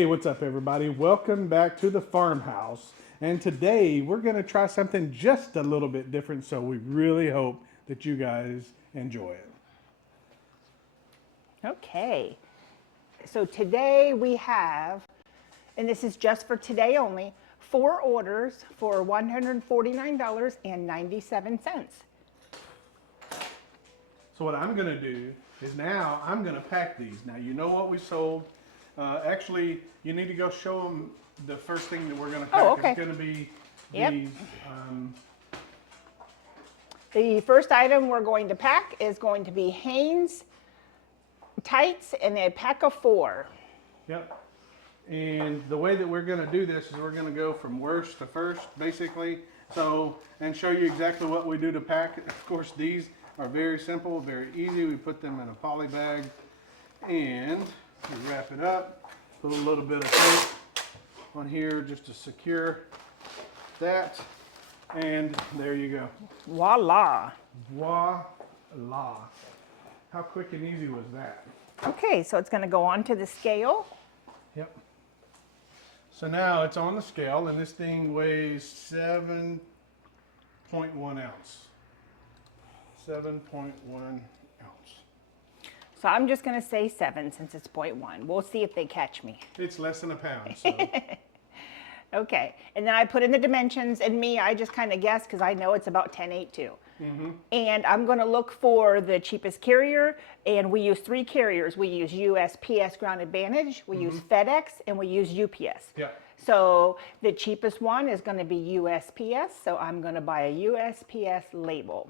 Hey, what's up everybody? Welcome back to the farmhouse. And today we're going to try something just a little bit different, so we really hope that you guys enjoy it. Okay, so today we have, and this is just for today only, 4 orders for $149.97. So what I'm going to do is now I'm going to pack these. Now you know what we sold. Actually, you need to go show them the first thing that we're going to pack. Oh, okay. It's going to be Yep. these. The first item we're going to pack is going to be Hanes tights in a pack of 4. Yep. And the way that we're going to do this is we're going to go from worst to first, basically. So, and show you exactly what we do to pack. Of course, these are very simple, very easy. We put them in a poly bag and we wrap it up. Put a little bit of tape on here just to secure that. And there you go. Voila. Voila. How quick and easy was that? Okay, so it's going to go onto the scale. Yep. So now it's on the scale, and this thing weighs 7.1 ounce. 7.1 ounce. So I'm just going to say 7 since it's 0.1. We'll see if they catch me. It's less than a pound, so. Okay, and then I put in the dimensions, and I just kind of guessed because I know it's about 10.8 too. And I'm going to look for the cheapest carrier, and we use 3 carriers. We use USPS Ground Advantage, we use FedEx, and we use UPS. Yeah. So the cheapest one is going to be USPS, so I'm going to buy a USPS label.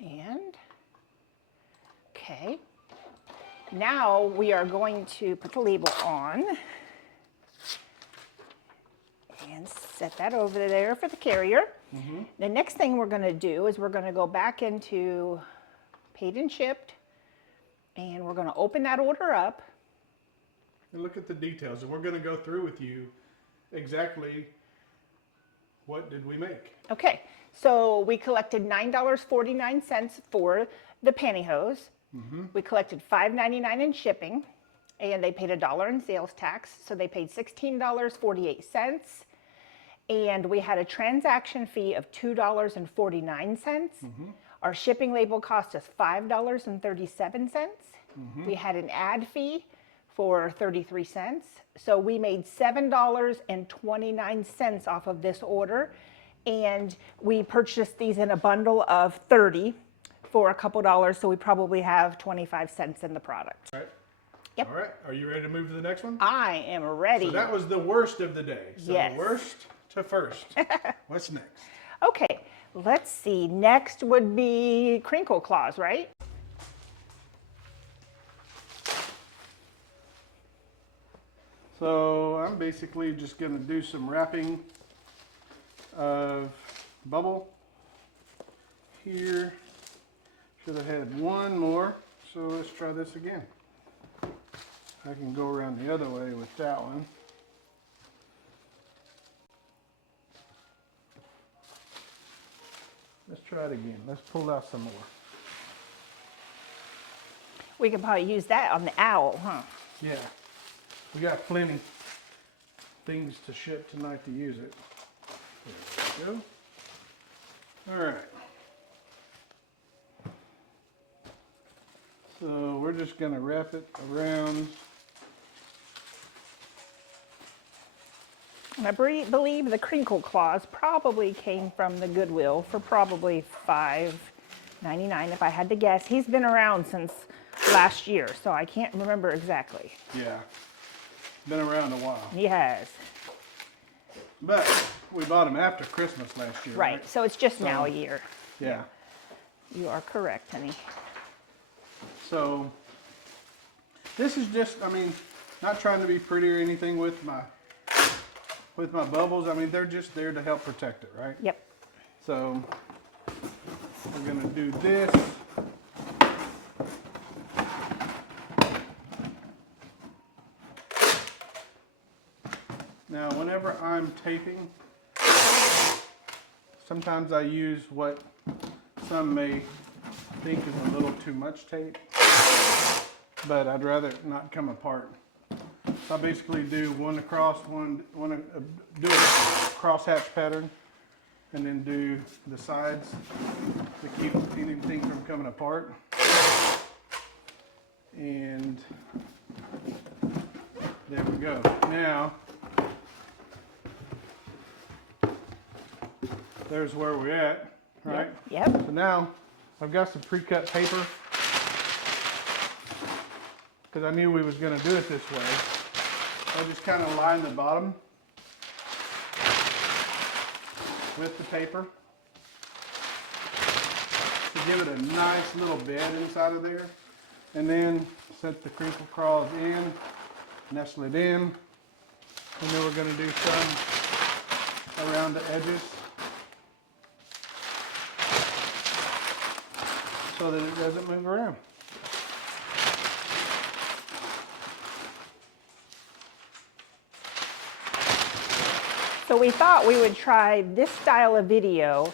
And, okay. Now we are going to put the label on and set that over there for the carrier. The next thing we're going to do is we're going to go back into paid and shipped, and we're going to open that order up. And look at the details, and we're going to go through with you exactly what did we make. Okay, so we collected $9.49 for the pantyhose. We collected $5.99 in shipping, and they paid $1 in sales tax, so they paid $16.48. And we had a transaction fee of $2.49. Our shipping label cost us $5.37. We had an ad fee for 33 cents. So we made $7.29 off of this order. And we purchased these in a bundle of 30 for a couple dollars. So we probably have 25 cents in the product. All right. Yep. All right. Are you ready to move to the next one? I am ready. So that was the worst of the day. So Yes. worst to first. What's next? Okay, let's see. Next would be Crinkle Claus, right? So I'm basically just going to do some wrapping of bubble here. Should have had one more, so let's try this again. I can go around the other way with that one. Let's try it again. Let's pull out some more. We could probably use that on the owl, huh? Yeah, we got plenty things to ship tonight to use it. There we go. All right. So we're just going to wrap it around. And I believe the Crinkle Claus probably came from the Goodwill for probably $5.99 if I had to guess. He's been around since last year, so I can't remember exactly. Yeah, been around a while. He has. But we bought them after Christmas last year. Right, so it's just now a year. Yeah. You are correct, honey. So this is just, I mean, not trying to be pretty or anything with my bubbles. I mean, they're just there to help protect it, right? Yep. So we're going to do this. Now, whenever I'm taping, sometimes I use what some may think is a little too much tape. but I'd rather it not come apart. So I basically do one across, do a crosshatch pattern, and then do the sides to keep anything from coming apart. And there we go. Now, there's where we're at, right? Yep. So now, I've got some pre-cut paper, because I knew we was going to do it this way. I just kind of line the bottom with the paper to give it a nice little bed inside of there. And then set the crinkle claws in, nestle it in, and then we're going to do some around the edges so that it doesn't move around. So we thought we would try this style of video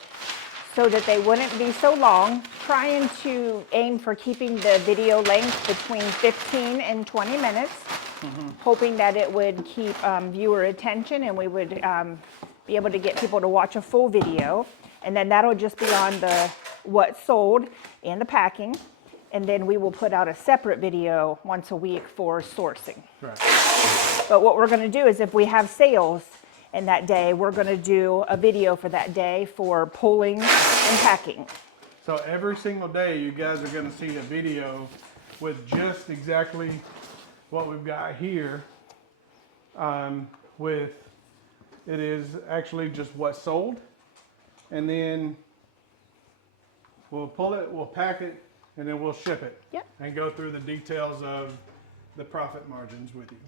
so that they wouldn't be so long, trying to aim for keeping the video length between 15 and 20 minutes, hoping that it would keep viewer attention and we would be able to get people to watch a full video. And then that'll just be on the what sold and the packing. And then we will put out a separate video once a week for sourcing. Right. But what we're going to do is if we have sales in that day, we're going to do a video for that day for pulling and packing. So every single day you guys are going to see a video with just exactly what we've got here. With it is actually just what sold, and then we'll pull it, we'll pack it, and then we'll ship it. Yep. And go through the details of the profit margins with you.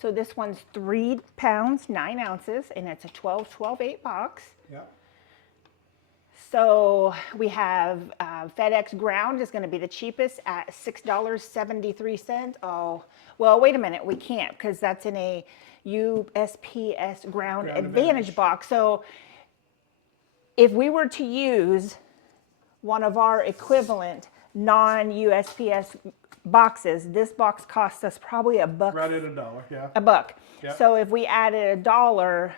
So this one's 3 pounds, 9 ounces, and it's a 12/8 box. Yep. So we have FedEx ground is going to be the cheapest at $6.73. Oh, well, wait a minute, we can't because that's in a USPS ground advantage box. So if we were to use one of our equivalent non-USPS boxes, this box costs us probably $1. Right at $1, yeah. $1. Yep. So if we added $1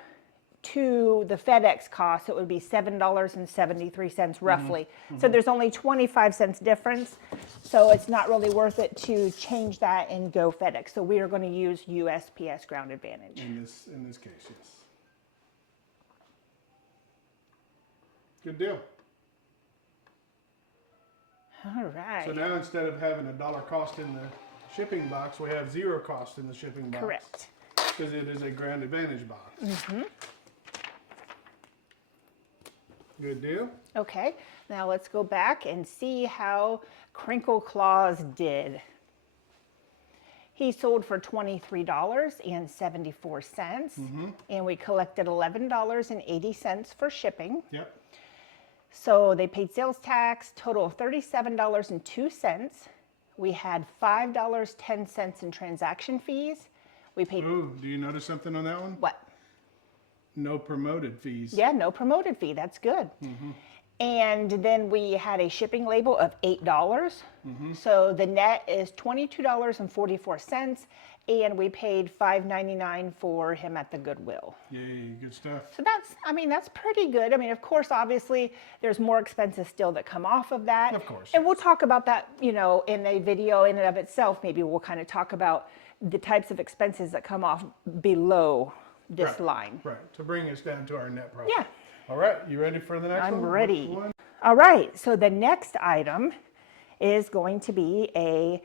to the FedEx cost, it would be $7.73 roughly. So there's only 25 cents difference. So it's not really worth it to change that and go FedEx. So we are going to use USPS Ground Advantage. In this case, yes. Good deal. All right. So now instead of having $1 cost in the shipping box, we have 0 cost in the shipping box. Correct. Because it is a Ground Advantage box. Good deal. Okay, now let's go back and see how Crinkle Claus did. He sold for $23.74, and we collected $11.80 for shipping. Yep. So they paid sales tax, total of $37.02. We had $5.10 in transaction fees. We paid. Ooh, do you notice something on that one? What? No promoted fees. Yeah, no promoted fee. That's good. And then we had a shipping label of $8. So the net is $22.44, and we paid $5.99 for him at the Goodwill. Yay, good stuff. So that's pretty good. I mean, of course, obviously, there's more expenses still that come off of that. Of course. And we'll talk about that, in a video in and of itself. Maybe we'll kind of talk about the types of expenses that come off below this line. Right, to bring us down to our net profit. Yeah. All right, you ready for the next one? I'm ready. Which one? All right, so the next item is going to be a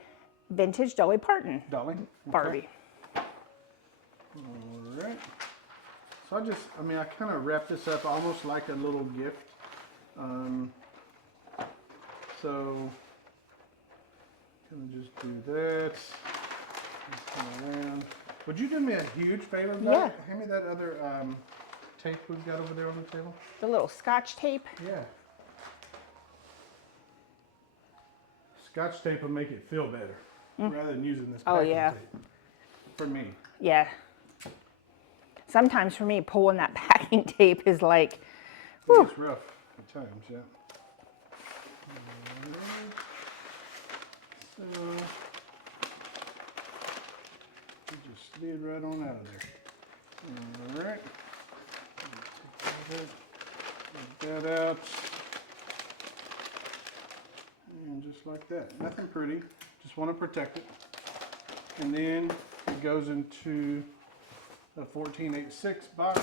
vintage Dolly Parton Dolly? Barbie. All right. So I kind of wrap this up almost like a little gift. So, kind of just do that. Come around. Would you do me a huge favor? Yeah. Hand me that other tape we've got over there on the table. The little Scotch tape. Yeah. Scotch tape will make it feel better rather than using this packing tape. For me. Yeah. Sometimes for me, pulling that packing tape is like, whew. It's rough at times, yeah. Alright. So, slid right on out of there. All right. Take that out. And just like that. Nothing pretty. Just want to protect it. And then it goes into a 1486 box.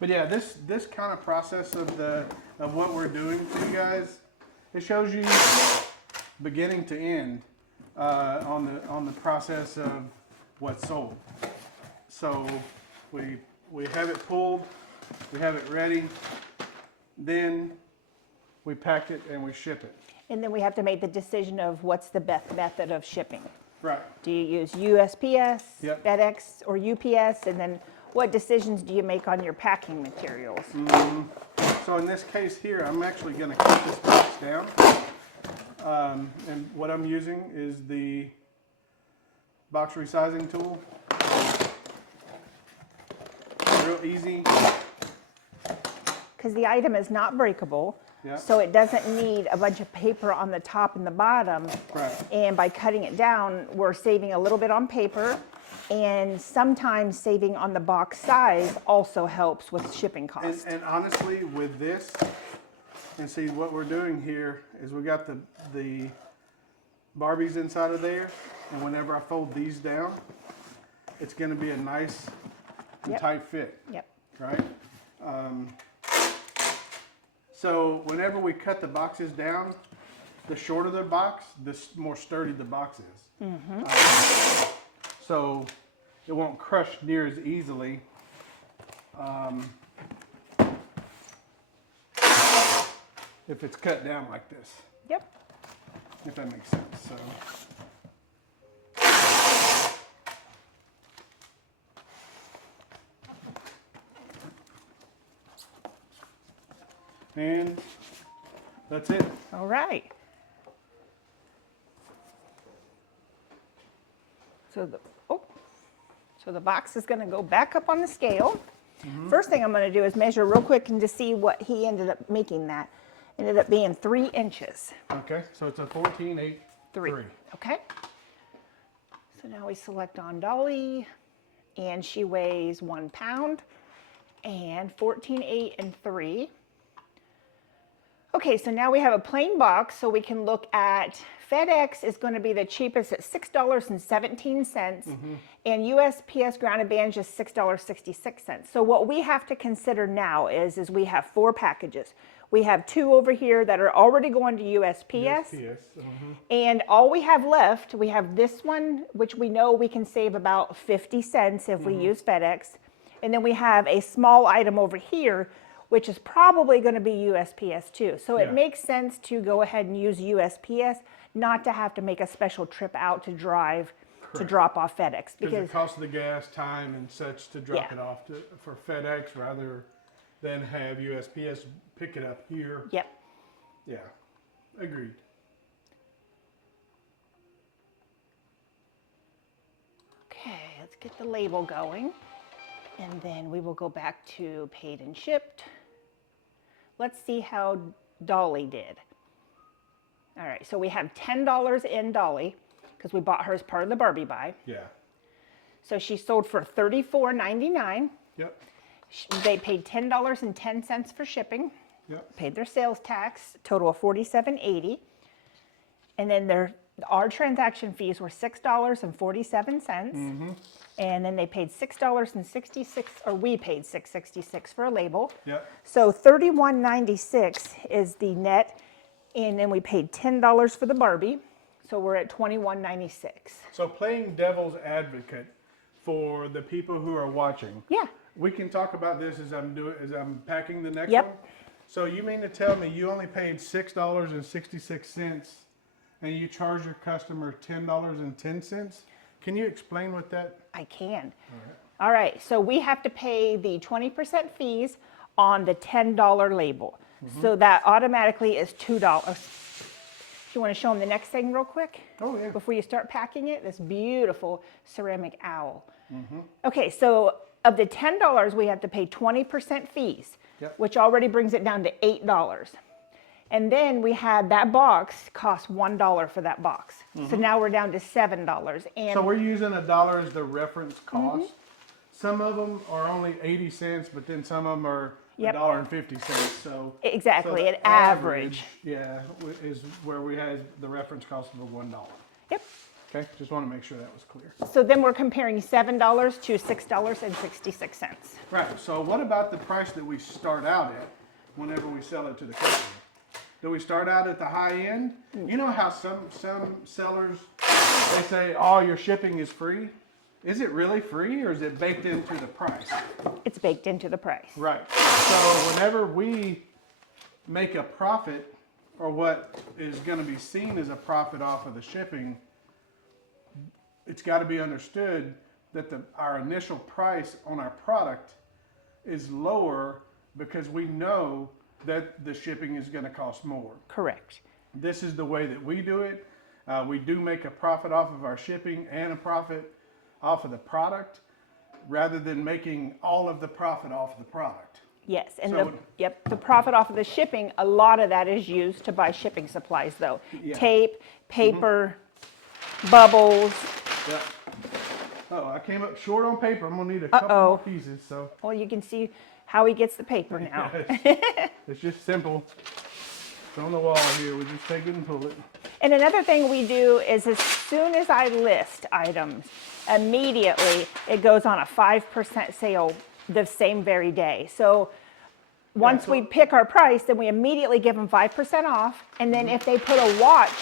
But yeah, this kind of process of what we're doing for you guys, it shows you beginning to end on the process of what's sold. So we have it pulled, we have it ready, then we pack it and we ship it. And then we have to make the decision of what's the best method of shipping. Right. Do you use USPS, Yep. FedEx, or UPS? And then what decisions do you make on your packing materials? So in this case here, I'm actually going to cut this box down. And what I'm using is the box resizing tool. Real easy. Because the item is not breakable, Yeah. so it doesn't need a bunch of paper on the top and the bottom. Right. And by cutting it down, we're saving a little bit on paper, and sometimes saving on the box size also helps with shipping costs. And honestly, with this, and see what we're doing here is we got the Barbies inside of there, and whenever I fold these down, it's going to be a nice and Yep. tight fit, Yep. right? So whenever we cut the boxes down, the shorter the box, the more sturdy the box is. So it won't crush near as easily. If it's cut down like this, Yep. if that makes sense. So. And that's it. All right. So the box is going to go back up on the scale. First thing I'm going to do is measure real quick and to see what he ended up making that. Ended up being 3 inches. Okay, so it's a 14.8 3. Okay. So now we select on Dolly, and she weighs 1 pound and 14.8 and 3. Okay, so now we have a plain box, so we can look at FedEx is going to be the cheapest at $6.17, and USPS Ground Advantage is $6.66. So what we have to consider now is we have 4 packages. We have 2 over here that are already going to USPS, and all we have left, we have this one, which we know we can save about 50 cents if we use FedEx, and then we have a small item over here, which is probably going to be USPS too. So it makes sense to go ahead and use USPS, not to have to make a special trip out to drive to drop off FedEx. Because the cost of the gas, time, and such to drop it off for FedEx rather than have USPS pick it up here. Yep. Yeah, agreed. Okay, let's get the label going. And then we will go back to paid and shipped. Let's see how Dolly did. All right, so we have $10 in Dolly because we bought her as part of the Barbie buy. Yeah. So she sold for $34.99. Yep. They paid $10.10 for shipping. Yep. Paid their sales tax, total of $47.80. And then our transaction fees were $6.47. And then they paid $6.66, or we paid $6.66 for a label. Yep. So $31.96 is the net, and then we paid $10 for the Barbie. So we're at $21.96. So playing devil's advocate for the people who are watching. Yeah. We can talk about this as I'm packing the next Yep. one. So you mean to tell me you only paid $6.66 and you charge your customer $10.10? Can you explain what that? I can. All right, so we have to pay the 20% fees on the $10 label. So that automatically is $2. You want to show them the next thing real quick? Oh, yeah. Before you start packing it, this beautiful ceramic owl. Okay, so of the $10, we have to pay 20% fees. Yep. which already brings it down to $8. And then we had that box cost $1 for that box. So now we're down to $7. And So we're using $1 as the reference cost. Some of them are only 80 cents, but then some of them are Yep. $1.50. So exactly, so an average. yeah, is where we had the reference cost of $1. Yep. Okay, just want to make sure that was clear. So then we're comparing $7 to $6.66. Right. So what about the price that we start out at whenever we sell it to the customer? Do we start out at the high end? You know how some sellers, they say, oh, your shipping is free? Is it really free or is it baked into the price? It's baked into the price. Right. So whenever we make a profit, or what is going to be seen as a profit off of the shipping, it's got to be understood that our initial price on our product is lower because we know that the shipping is going to cost more. Correct. This is the way that we do it. We do make a profit off of our shipping and a profit off of the product, rather than making all of the profit off the product. Yes, and So- the profit off of the shipping, a lot of that is used to buy shipping supplies though. Yeah. Tape, paper, bubbles. Yeah. Oh, I came up short on paper. I'm gonna need a couple more pieces. So Well, you can see how he gets the paper now. it's just simple. It's on the wall here. We just take it and pull it. And another thing we do is as soon as I list items, immediately it goes on a 5% sale the same very day. So once we pick our price, then we immediately give them 5% off. And then if they put a watch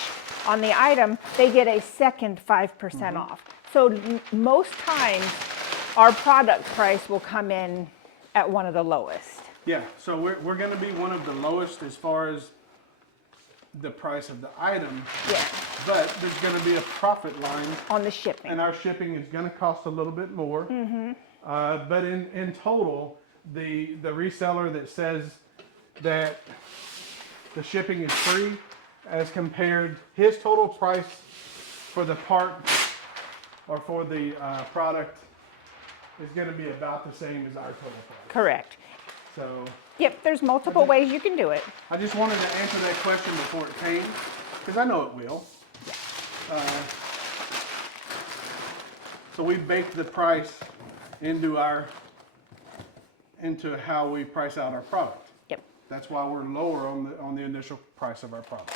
on the item, they get a second 5% off. So most times our product price will come in at one of the lowest. Yeah. So we're gonna be one of the lowest as far as the price of the item. Yeah, But there's going to be a profit line, on the shipping. and our shipping is going to cost a little bit more. But in total, the reseller that says that the shipping is free, as compared, his total price for the part or for the product is going to be about the same as our total price. Correct. So Yep, there's multiple ways you can do it. I just wanted to answer that question before it came, because I know it will. So we baked the price into how we price out our product. Yep. That's why we're lower on the initial price of our product.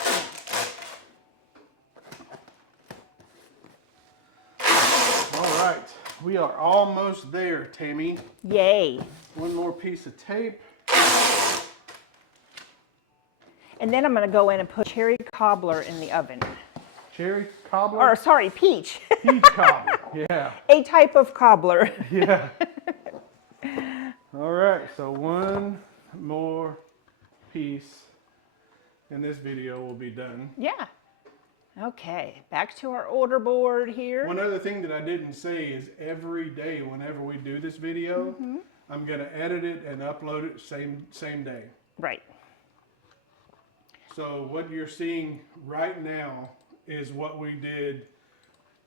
All right, we are almost there, Tammy. Yay. One more piece of tape. And then I'm going to go in and put cherry cobbler in the oven. Cherry cobbler? Or sorry, peach. Peach cobbler, yeah. A type of cobbler. Yeah. All right, so one more piece and this video will be done. Yeah. Okay, back to our order board here. One other thing that I didn't say is every day whenever we do this video, I'm going to edit it and upload it same day. Right. So what you're seeing right now is what we did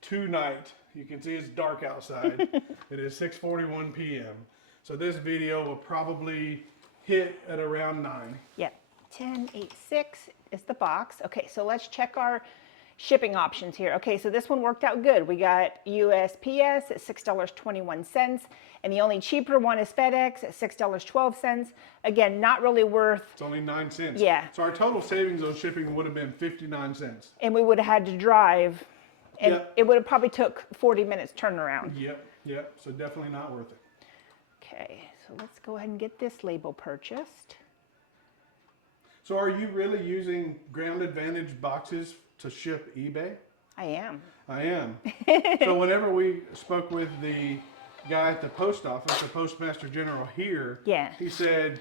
tonight. You can see it's dark outside. It is 6:41 p.m. So this video will probably hit at around 9. Yeah. 1086 is the box. Okay, so let's check our shipping options here. Okay, so this one worked out good. We got USPS at $6.21, and the only cheaper one is FedEx at $6.12. Again, not really worth, It's only 9 cents. Yeah. So our total savings on shipping would have been 59 cents. and we would have had to drive, and Yep. it would have probably took 40 minutes turnaround. Yep. So definitely not worth it. Okay, so let's go ahead and get this label purchased. So are you really using Ground Advantage boxes to ship eBay? I am. I am. So whenever we spoke with the guy at the post office, the postmaster general here, Yeah. he said,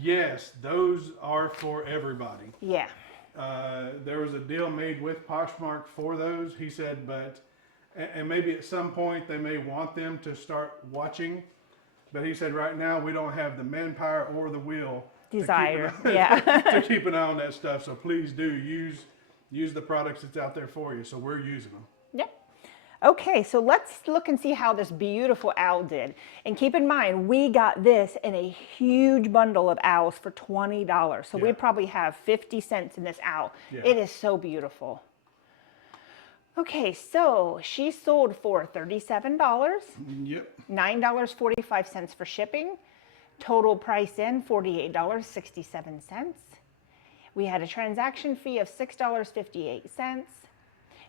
yes, those are for everybody. Yeah. There was a deal made with Poshmark for those, he said, but, and maybe at some point they may want them to start watching, but he said right now we don't have the manpower or the will Desire. to Yeah. to keep an eye on that stuff. So please do use the products that's out there for you. So we're using them. Yep. Okay, so let's look and see how this beautiful owl did. And keep in mind, we got this in a huge bundle of owls for $20. So we Yeah. probably have 50 cents in this owl. Yeah. It is so beautiful. Okay, so she sold for $37, Yep. $9.45 for shipping. Total price in $48.67. We had a transaction fee of $6.58.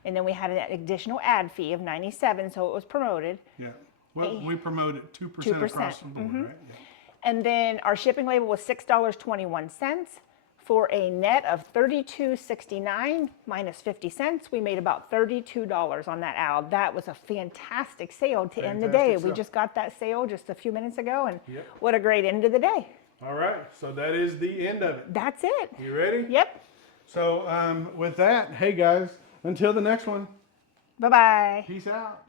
And then we had an additional ad fee of 97, so it was promoted. Yeah. Well, we promoted 2% across the board, right? Yeah. And then our shipping label was $6.21 for a net of $32.69 minus 50 cents. We made about $32 on that owl. That was a fantastic sale to end the day. Fantastic We sale. just got that sale just a few minutes ago, and Yep. what a great end of the day. All right. So that is the end of it. That's it. You ready? Yep. So with that, hey guys, until the next one, Bye-bye. peace out.